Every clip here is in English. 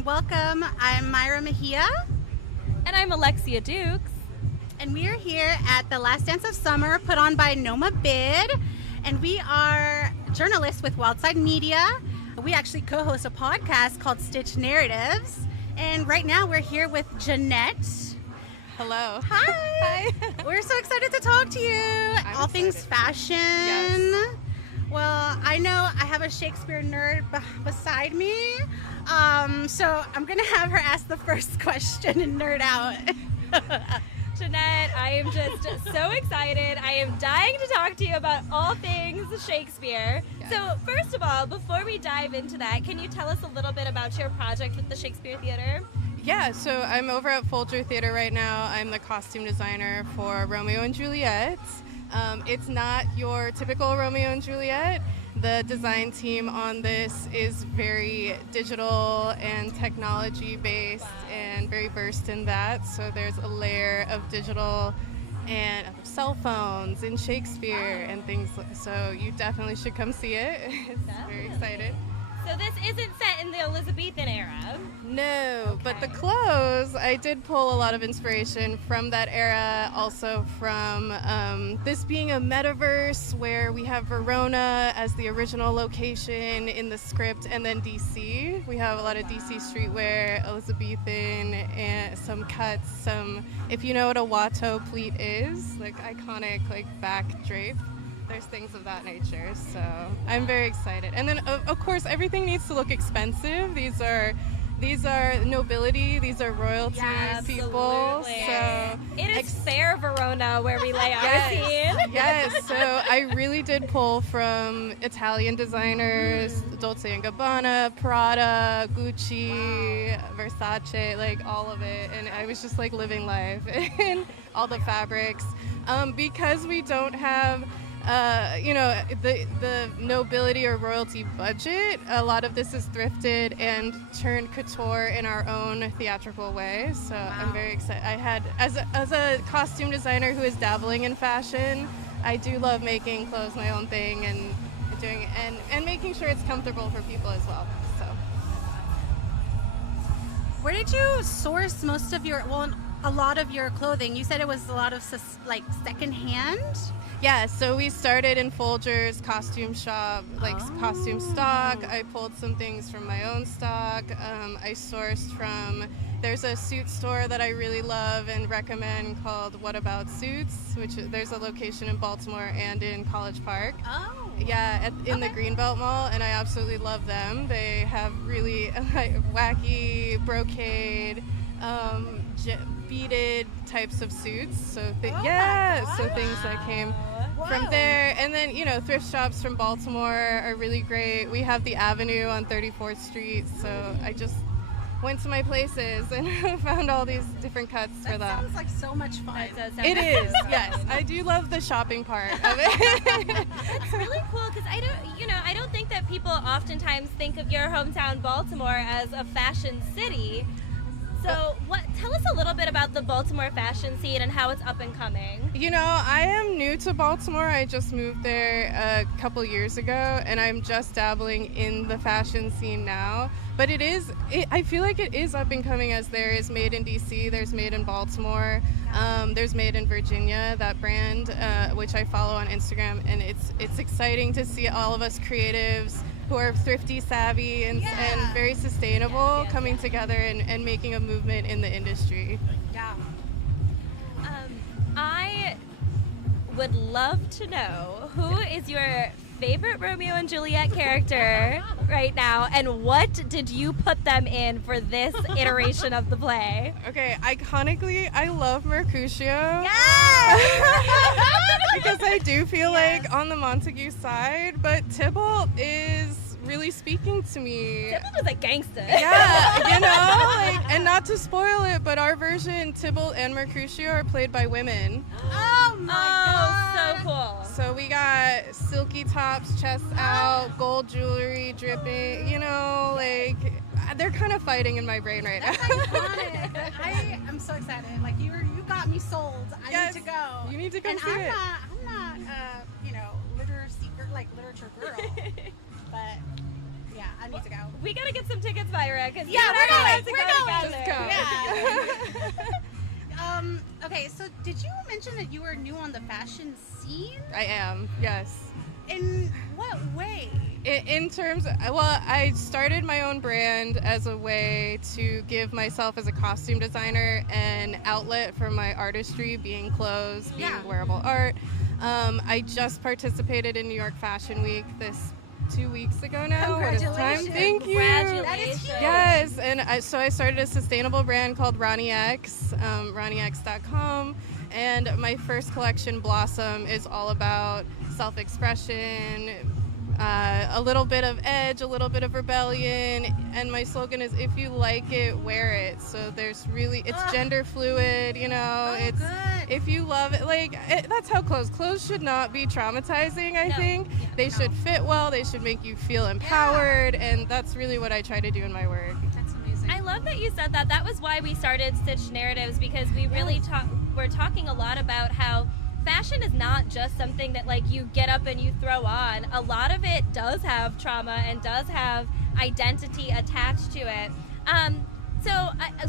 and welcome. I'm Myra Mejia. And I'm Alexia Dukes. And we are here at the Last Dance of Summer put on by NoMa Bid. And we are journalists with Wildside Media. We actually co-host a podcast called Stitch Narratives. And right now we're here with Jeannette. Hello. Hi. Hi. We're so excited to talk to you. All things fashion. Yes. Well, I know I have a Shakespeare nerd beside me, so I'm going to have her ask the first question and nerd out. Jeannette, I am just so excited. I am dying to talk to you about all things Shakespeare. Yes. So first of all, before we dive into that, can you tell us a little bit about your project with the Shakespeare Theater? Yeah, so I'm over at Folger Theater right now. I'm the costume designer for Romeo and Juliet. It's not your typical Romeo and Juliet. The design team on this is very digital and technology based and very versed in that. So there's a layer of digital and cell phones in Shakespeare and things. So you definitely should come see it. It's very excited. So this isn't set in the Elizabethan era. No, Okay. but the clothes, I did pull a lot of inspiration from that era, also from this being a metaverse where we have Verona as the original location in the script, and then DC. We have a lot of DC streetwear, Elizabethan, and some cuts, if you know what a Watteau pleat is, like iconic like back drape. There's things of that nature, so I'm very excited. And then, of course, everything needs to look expensive. These are nobility. These are royalty people. So it is fair Verona where we lay our yes, scene. yes. So I really did pull from Italian designers, Dolce & Gabbana, Prada, Gucci, Versace, like all of it. And I was just like living life in all the fabrics. Because we don't have the nobility or royalty budget, a lot of this is thrifted and turned couture in our own theatrical way. So I'm very excited. I had, as a costume designer who is dabbling in fashion, I do love making clothes my own thing and doing and making sure it's comfortable for people as well. So Where did you source most of a lot of your clothing? You said it was a lot of secondhand? yeah, so we started in Folger's costume shop, costume stock. I pulled some things from my own stock. I sourced from, there's a suit store that I really love and recommend called What About Suits, which there's a location in Baltimore and in College Park. Oh. Yeah, in the Greenbelt Mall, and I absolutely love them. They have really wacky brocade, beaded types of suits. So so things that came from there. And then, thrift shops from Baltimore are really great. We have the Avenue on 34th Street, so I just went to my places and found all these different cuts for them. That sounds like so much fun. It is, yes. I do love the shopping part of it. That's really cool because I don't think that people oftentimes think of your hometown Baltimore as a fashion city. So tell us a little bit about the Baltimore fashion scene and how it's up and coming. I am new to Baltimore. I just moved there a couple years ago, and I'm just dabbling in the fashion scene now. But I feel like it is up and coming, as there is Made in DC, there's Made in Baltimore, there's Made in Virginia, that brand, which I follow on Instagram, and it's exciting to see all of us creatives who are thrifty savvy and very sustainable coming together and making a movement in the industry. Yeah. I would love to know who is your favorite Romeo and Juliet character right now, and what did you put them in for this iteration of the play? Okay, iconically, I love Mercutio. Yes! Because I do feel like on the Montague side, but Tybalt is really speaking to me. Tybalt was a gangster. Yeah, and not to spoil it, but our version, Tybalt and Mercutio, are played by women. Oh my God. So cool. So we got silky tops, chests out, gold jewelry dripping, they're kind of fighting in my brain right now. That's iconic. I am so excited. Like you got me sold. I need to go. You need to come and see it. I'm not literature girl. But Yeah, I need to go. We gotta get some tickets, Myra, because Yeah, we're going. Just together. go. Yeah. Okay, so did you mention that you were new on the fashion scene? I am, yes. In what way? In terms, well, I started my own brand as a way to give myself as a costume designer an outlet for my artistry, being clothes, being Yeah. wearable art. I just participated in New York Fashion Week this 2 weeks ago now. What is time? Congratulations. Thank you. That is huge. Yes, and so I started a sustainable brand called Ronnie X, RonnieX.com, and my first collection, Blossom, is all about self-expression, a little bit of edge, a little bit of rebellion, and my slogan is, if you like it, wear it. So there's really, it's gender fluid, you know, it's, good. if you love it, that's how clothes should not be traumatizing, I think. Yeah, They should fit well, they should make you feel empowered, and that's really what I try to do in my work. That's amazing. I love that you said that. That was why we started Stitch Narratives, because we really we're talking a lot about how fashion is not just something that like you get up and you throw on. A lot of it does have trauma and does have identity attached to it.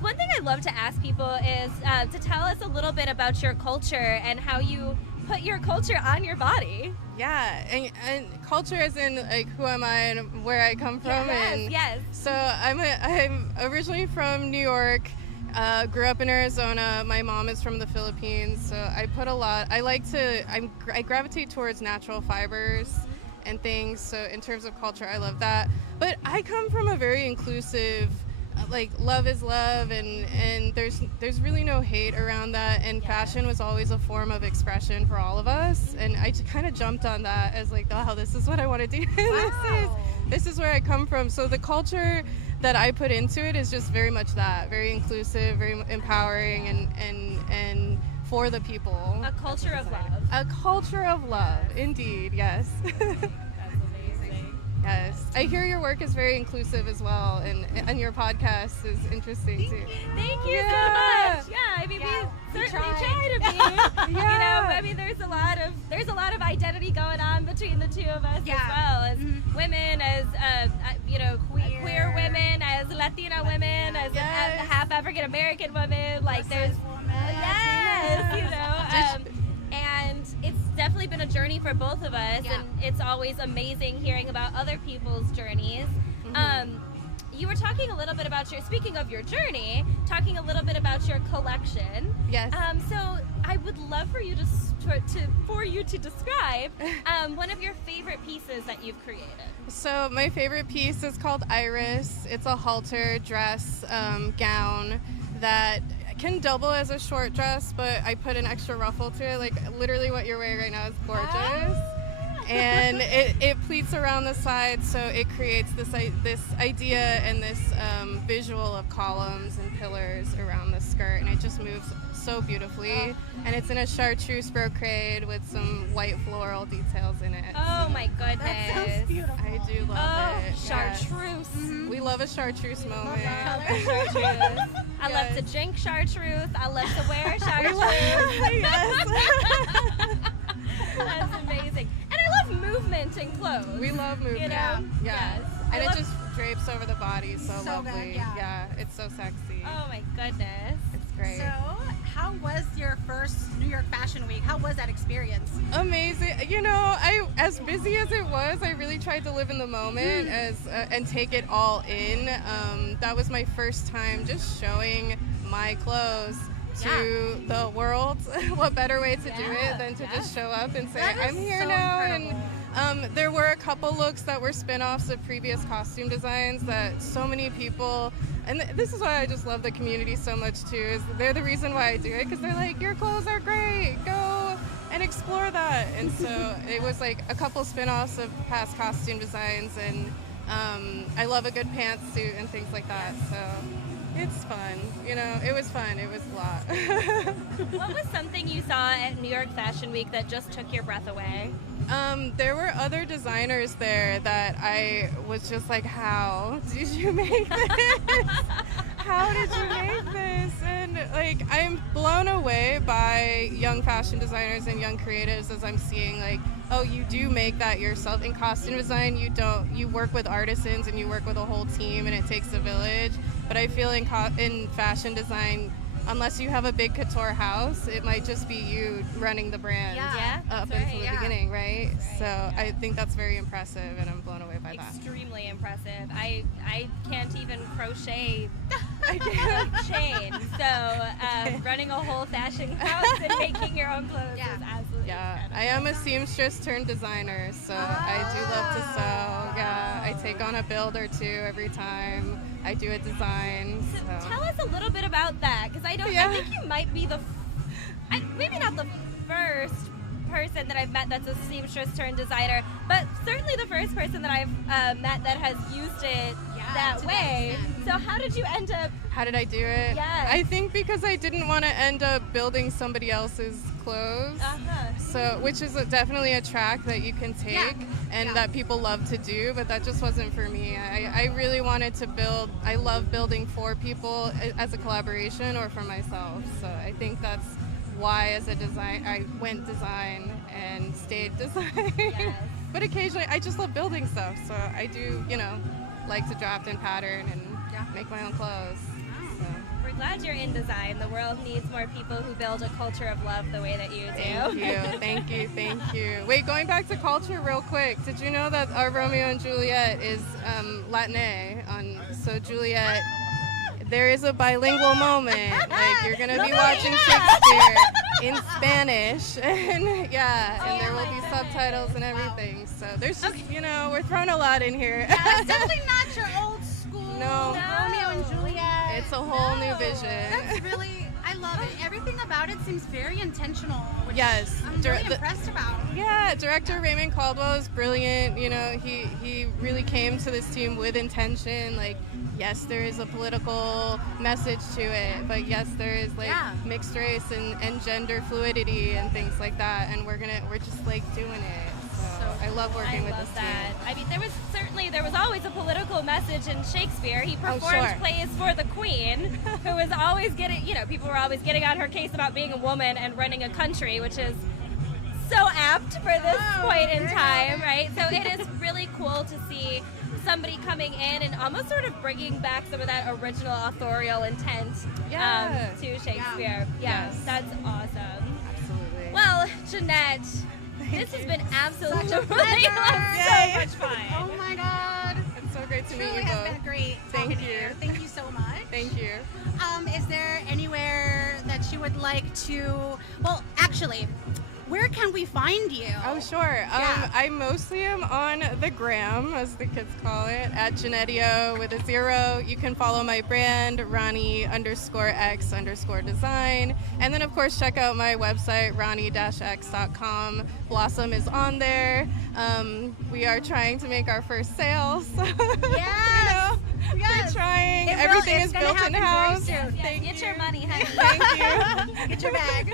One thing I love to ask people is to tell us a little bit about your culture and how you put your culture on your body. Yeah, and culture as in like who am I and where I come from. Yes. So I'm originally from New York. Grew up in Arizona. My mom is from the Philippines, so I gravitate towards natural fibers and things. So in terms of culture, I love that. But I come from a very inclusive, like love is love, and there's really no hate around that. And fashion was always a form of expression for all of us. And I kind of jumped on that as like, oh, this is what I want to do. This is where I come from. So the culture that I put into it is just very much that, very inclusive, very empowering, and for the people. A culture of love. A culture of love, indeed, yes. That's amazing. Yes. I hear your work is very inclusive as well, and your podcast is interesting too. Thank you Yeah. so much. Yeah, I mean, we certainly try to be. Yeah. You know, I mean, there's a lot of identity going on between the two of us as well, as women, as queer women, as Latina women, as a half African American women. Like there's and it's definitely been a journey for both of us, and it's always amazing hearing about other people's journeys. You were talking a little bit about speaking of your journey, talking a little bit about your collection. Yes. So I would love for you to describe one of your favorite pieces that you've created. So my favorite piece is called Iris. It's a halter dress gown that can double as a short dress, but I put an extra ruffle to it. Like literally what you're wearing right now is gorgeous. And it pleats around the side, so it creates this idea and this visual of columns and pillars around the skirt, and it just moves so beautifully. And it's in a chartreuse brocade with some white floral details in it. Oh my goodness. That sounds beautiful. I do love it. Chartreuse. Yes. We love a chartreuse moment. Chartreuse. I love to drink chartreuse. I love to wear chartreuse. Yes. That's amazing. And I love movement in clothes. We love movement. You know? Yeah. Yes. And it just drapes over the body so lovely. good, yeah. It's so sexy. Oh my goodness. It's great. So, how was your first New York Fashion Week? How was that experience? Amazing. You know, as busy as it was, I really tried to live in the moment and take it all in. That was my first time just showing my clothes to the world. What better way to do it than to just show up and say, I'm here so now. incredible. And there were a couple looks that were spin-offs of previous costume designs that so many people, and this is why I just love the community so much too, is they're the reason why I do it, because they're like, your clothes are great, go and explore that. And so it was like a couple spin-offs of past costume designs, and I love a good pantsuit and things like that. So it's fun, you know, it was fun, it was a lot. What was something you saw at New York Fashion Week that just took your breath away? There were other designers there that I was just like, how did you make this? How did you make this? And like, I'm blown away by young fashion designers and young creatives as I'm seeing, like, oh, you do make that yourself. In costume design, you work with artisans and you work with a whole team and it takes a village. But I feel in fashion design, unless you have a big couture house, it might just be you running the brand up until the beginning, right? So I think that's very impressive, and I'm blown away by that. Extremely impressive. I can't even crochet a chain, so running a whole fashion house and making your own clothes is absolutely incredible. I am a seamstress turned designer, so I do love to sew. Yeah, I take on a build or two every time I do a design. So. Tell us a little bit about that, because I think you might be maybe not the first person that I've met that's a seamstress turned designer, but certainly the first person that I've met that has used it that way. So how did you end up? How did I do it? Yes. I think because I didn't want to end up building somebody else's clothes. So, which is definitely a track that you can take and that people love to do, but that just wasn't for me. I really wanted to build. I love building for people as a collaboration or for myself. So I think that's why, as a design, I went design and stayed design. Yes. But occasionally, I just love building stuff. So I do, like to draft and pattern and make my own clothes. So. We're glad you're in design. The world needs more people who build a culture of love the way that you do. Thank you. Wait, going back to culture real quick, did you know that our Romeo and Juliet is Latine? So Juliet, there is a bilingual moment. Like, you're going to be watching Shakespeare in Spanish. And there will be subtitles and everything. So there's just, we're throwing a lot in here. Yeah, it's definitely not your old school Romeo and Juliet. It's a whole new vision. That's really, I love it. Everything about it seems very intentional, which Yes. I'm really impressed about. Yeah, director Raymond Caldwell is brilliant. He really came to this team with intention. Like, yes, there is a political message to it, but yes, there is mixed race and gender fluidity and things like that. And we're just like doing it. So I love working with this team. I mean, there was always a political message in Shakespeare. He performed plays for the Queen, who was always getting, people were always getting on her case about being a woman and running a country, which is so apt for this point in time, right? So it is really cool to see somebody coming in and almost sort of bringing back some of that original authorial intent to Shakespeare. Yes, that's awesome. Absolutely. Well, Jeannette, this has been absolutely so much fun. Oh my God. It's so great to meet you It has been great. Thank talking to you. Thank you so much. Thank you. Is there anywhere that you would like to, well, actually, where can we find you? Oh, sure. I mostly am on the gram, as the kids call it, at Jeannette with a 0. You can follow my brand, Ronnie_X_design. And then, of course, check out my website, ronnie-x.com. Blossom is on there. We are trying to make our first sale. So, Yes. we're trying. Everything is built in-house. Get your money, honey. Thank you. Get your bag.